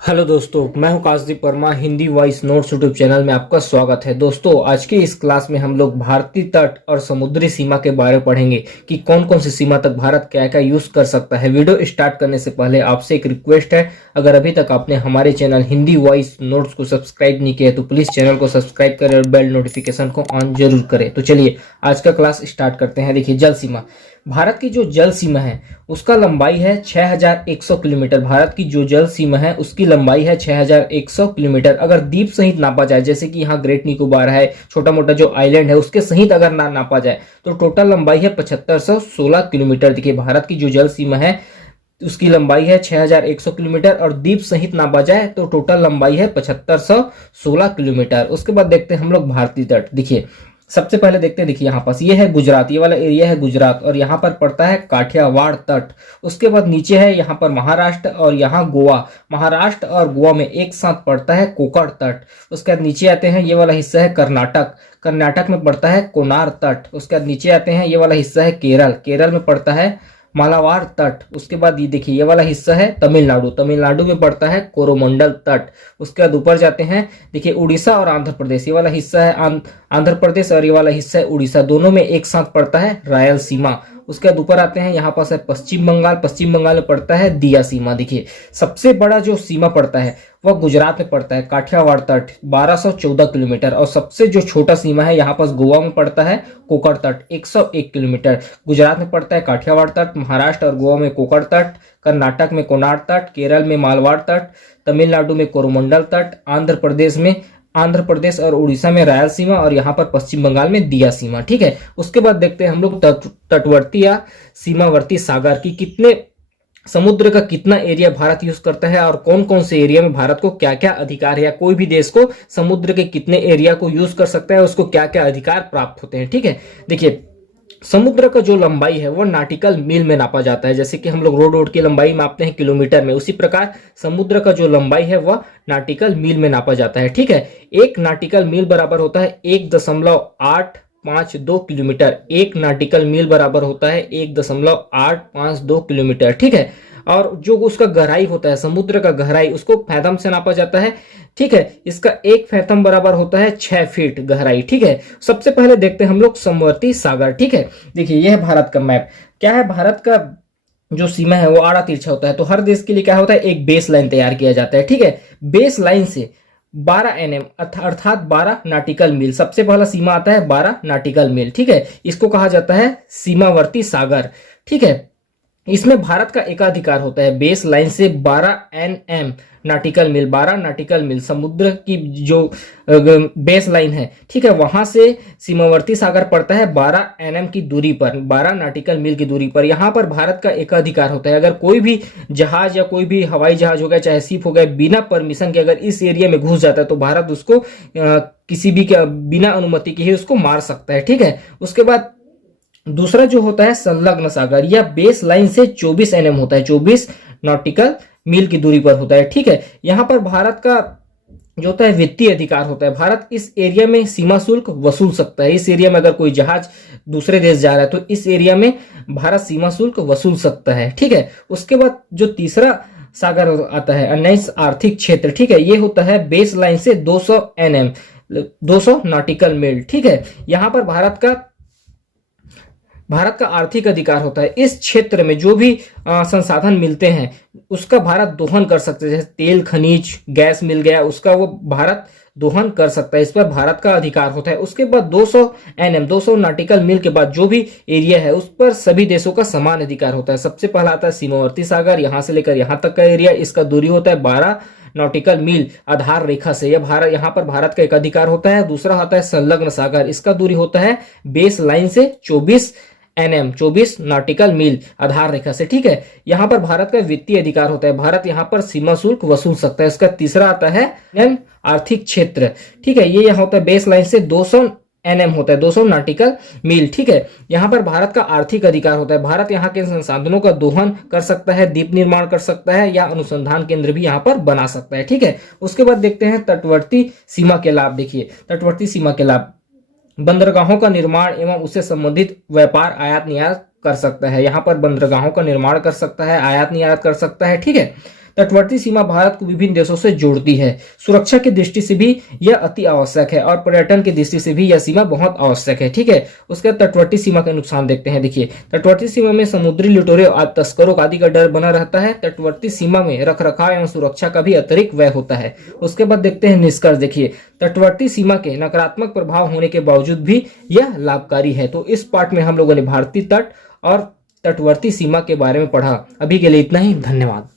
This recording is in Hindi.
हेलो दोस्तों, मैं हूं Kashdeep Verma. Hindi voice notes YouTube channel में आपका स्वागत है। दोस्तों, आज की इस क्लास में हम लोग भारतीय तट और समुद्री सीमा के बारे में पढ़ेंगे कि कौन कौन सी सीमा तक भारत क्या क्या यूज कर सकता है। वीडियो स्टार्ट करने से पहले आपसे एक रिक्वेस्ट है, अगर अभी तक आपने हमारे चैनल हिंदी वॉइस नोट्स को सब्सक्राइब नहीं किया तो प्लीज चैनल को सब्सक्राइब करें और बेल नोटिफिकेशन को ऑन जरूर करें। तो चलिए आज का क्लास स्टार्ट करते हैं। देखिए, जल सीमा। भारत की जो जल सीमा है उसका लंबाई है 6100 किलोमीटर। भारत की जो जल सीमा है उसकी लंबाई है 6100 किलोमीटर। अगर द्वीप सहित नापा जाए, जैसे कि यहाँ ग्रेट निकोबार है, छोटा मोटा जो आइलैंड है, उसके सहित अगर ना नापा जाए तो टोटल लंबाई है 7516 किलोमीटर। देखिए, भारत की जो जल सीमा है उसकी लंबाई है 6100 किलोमीटर और द्वीप सहित नापा जाए तो टोटल लंबाई है 7516 किलोमीटर। उसके बाद देखते हैं हम लोग भारतीय तट। देखिए, सबसे पहले देखते हैं। देखिए, यहाँ पास ये है गुजरात, ये वाला एरिया है गुजरात और यहाँ पर पड़ता है काठियावाड़ तट। उसके बाद नीचे है यहाँ पर महाराष्ट्र और यहाँ गोवा। महाराष्ट्र और गोवा में एक साथ पड़ता है कोकण तट। उसके बाद नीचे आते हैं, ये वाला हिस्सा है कर्नाटक। कर्नाटक में पड़ता है कोनार तट। उसके बाद नीचे आते हैं, ये वाला हिस्सा है केरल। केरल में पड़ता है मालाबार तट। उसके बाद ये देखिए, ये वाला हिस्सा है तमिलनाडु। तमिलनाडु में पड़ता है कोरोमंडल तट। उसके बाद ऊपर जाते हैं, देखिए उड़ीसा और आंध्र प्रदेश। ये वाला हिस्सा है आंध्र प्रदेश और ये वाला हिस्सा है उड़ीसा। दोनों में एक साथ पड़ता है रायलसीमा। उसके बाद ऊपर आते हैं, यहाँ पास है पश्चिम बंगाल। पश्चिम बंगाल में पड़ता है दिया सीमा। देखिए, सबसे बड़ा जो सीमा पड़ता है वह गुजरात में पड़ता है काठियावाड़ तट 1214 किलोमीटर। और सबसे जो छोटा सीमा है यहाँ पास गोवा में पड़ता है कोकण तट 101 किलोमीटर। गुजरात में पड़ता है काठियावाड़ तट, महाराष्ट्र और गोवा में कोकण तट, कर्नाटक में कोनार तट, केरल में मालवाड़ तट, तमिलनाडु में कोरोमंडल तट, आंध्र प्रदेश और उड़ीसा में रायलसीमा और यहाँ पर पश्चिम बंगाल में दिया सीमा। ठीक है, उसके बाद देखते हैं हम लोग तटवर्ती या सीमावर्ती सागर की कितने समुद्र का कितना एरिया भारत यूज करता है और कौन कौन से एरिया में भारत को क्या क्या अधिकार है, या कोई भी देश को समुद्र के कितने एरिया को यूज कर सकता है, उसको क्या क्या अधिकार प्राप्त होते हैं। ठीक है, देखिए समुद्र का जो लंबाई है वो नाटिकल मील में नापा जाता है। जैसे कि हम लोग रोड की लंबाई मापते हैं किलोमीटर में, उसी प्रकार समुद्र का जो लंबाई है वह नाटिकल मील में नापा जाता है। ठीक है, एक नाटिकल मील बराबर होता है 1.852 किलोमीटर। एक नाटिकल मील बराबर होता है 1.852 किलोमीटर। ठीक है, और जो उसका गहराई होता है, समुद्र का गहराई, उसको फैथम से नापा जाता है। ठीक है, इसका एक फैथम बराबर होता है 6 फीट गहराई। ठीक है, सबसे पहले देखते हैं हम लोग समवर्ती सागर। ठीक है, देखिए यह है भारत का मैप। क्या है, भारत का जो सीमा है वो आड़ा तिरछा होता है। तो हर देश के लिए क्या होता है, एक बेस लाइन तैयार किया जाता है। ठीक है, बेस लाइन से 12 एनएम अर्थात 12 नाटिकल मील, सबसे पहला सीमा आता है 12 नाटिकल मील। ठीक है, इसको कहा जाता है सीमावर्ती सागर। ठीक है, इसमें भारत का एकाधिकार होता है। बेस लाइन से 12 एनएम नाटिकल मील, 12 नाटिकल मील समुद्र की जो बेस लाइन है, ठीक है, वहां से सीमावर्ती सागर पड़ता है 12 एनएम की दूरी पर, 12 नाटिकल मील की दूरी पर। यहां पर भारत का एकाधिकार होता है। अगर कोई भी जहाज या कोई भी हवाई जहाज हो गया, चाहे शिप हो गया, बिना परमिशन के अगर इस एरिया में घुस जाता है तो भारत उसको किसी भी बिना अनुमति के ही उसको मार सकता है। ठीक है, उसके बाद दूसरा जो होता है संलग्न सागर, यह बेस लाइन से 24 एनएम होता है, 24 नॉटिकल मील की दूरी पर होता है। ठीक है, यहां पर भारत का जो होता है वित्तीय अधिकार होता है। भारत इस एरिया में सीमा शुल्क वसूल सकता है। इस एरिया में अगर कोई जहाज दूसरे देश जा रहा है तो इस एरिया में भारत सीमा शुल्क वसूल सकता है। ठीक है, उसके बाद जो तीसरा सागर आता है अनैस आर्थिक क्षेत्र। ठीक है, ये होता है बेस लाइन से 200 एनएम, 200 नॉटिकल मील। ठीक है, यहां पर भारत का आर्थिक अधिकार होता है। इस क्षेत्र में जो भी संसाधन मिलते हैं उसका भारत दोहन कर सकते हैं। जैसे तेल, खनिज, गैस मिल गया, उसका वो भारत दोहन कर सकता है। इस पर भारत का अधिकार होता है। उसके बाद 200 एनएम, 200 नॉटिकल मील के बाद जो भी एरिया है उस पर सभी देशों का समान अधिकार होता है। सबसे पहला आता है सीमावर्ती सागर, यहां से लेकर यहां तक का एरिया, इसका दूरी होता है 12 नॉटिकल मील आधार रेखा से। यह भारत, यहां पर भारत का एक अधिकार होता है। दूसरा आता है संलग्न सागर, इसका दूरी होता है बेस लाइन से 24 एनएम, 24 नॉटिकल मील आधार रेखा से। ठीक है, यहां पर भारत का वित्तीय अधिकार होता है। भारत यहां पर सीमा शुल्क वसूल सकता है। इसका तीसरा आता है आर्थिक क्षेत्र। ठीक है, ये यहां होता है बेस लाइन से 200 एनएम होता है, 200 नॉटिकल मील। ठीक है, यहां पर भारत का आर्थिक अधिकार होता है। भारत यहां के संसाधनों का दोहन कर सकता है, द्वीप निर्माण कर सकता है या अनुसंधान केंद्र भी यहां पर बना सकता है। ठीक है, उसके बाद देखते हैं तटवर्ती सीमा के लाभ। देखिए, तटवर्ती सीमा के लाभ, बंदरगाहों का निर्माण एवं उससे संबंधित व्यापार आयात निर्यात कर सकता है। यहाँ पर बंदरगाहों का निर्माण कर सकता है, आयात निर्यात कर सकता है। ठीक है, तटवर्ती सीमा भारत को विभिन्न देशों से जोड़ती है। सुरक्षा की दृष्टि से भी यह अति आवश्यक है और पर्यटन की दृष्टि से भी यह सीमा बहुत आवश्यक है। ठीक है, उसके बाद तटवर्ती सीमा के नुकसान देखते हैं। देखिए, तटवर्ती सीमा में समुद्री लुटेरों और तस्करों आदि का डर बना रहता है। तटवर्ती सीमा में रखरखाव एवं सुरक्षा का भी अतिरिक्त व्यय होता है। उसके बाद देखते हैं निष्कर्ष। देखिए, तटवर्ती सीमा के नकारात्मक प्रभाव होने के बावजूद भी यह लाभकारी है। तो इस पार्ट में हम लोगों ने भारतीय तट और तटवर्ती सीमा के बारे में पढ़ा। अभी के लिए इतना ही, धन्यवाद।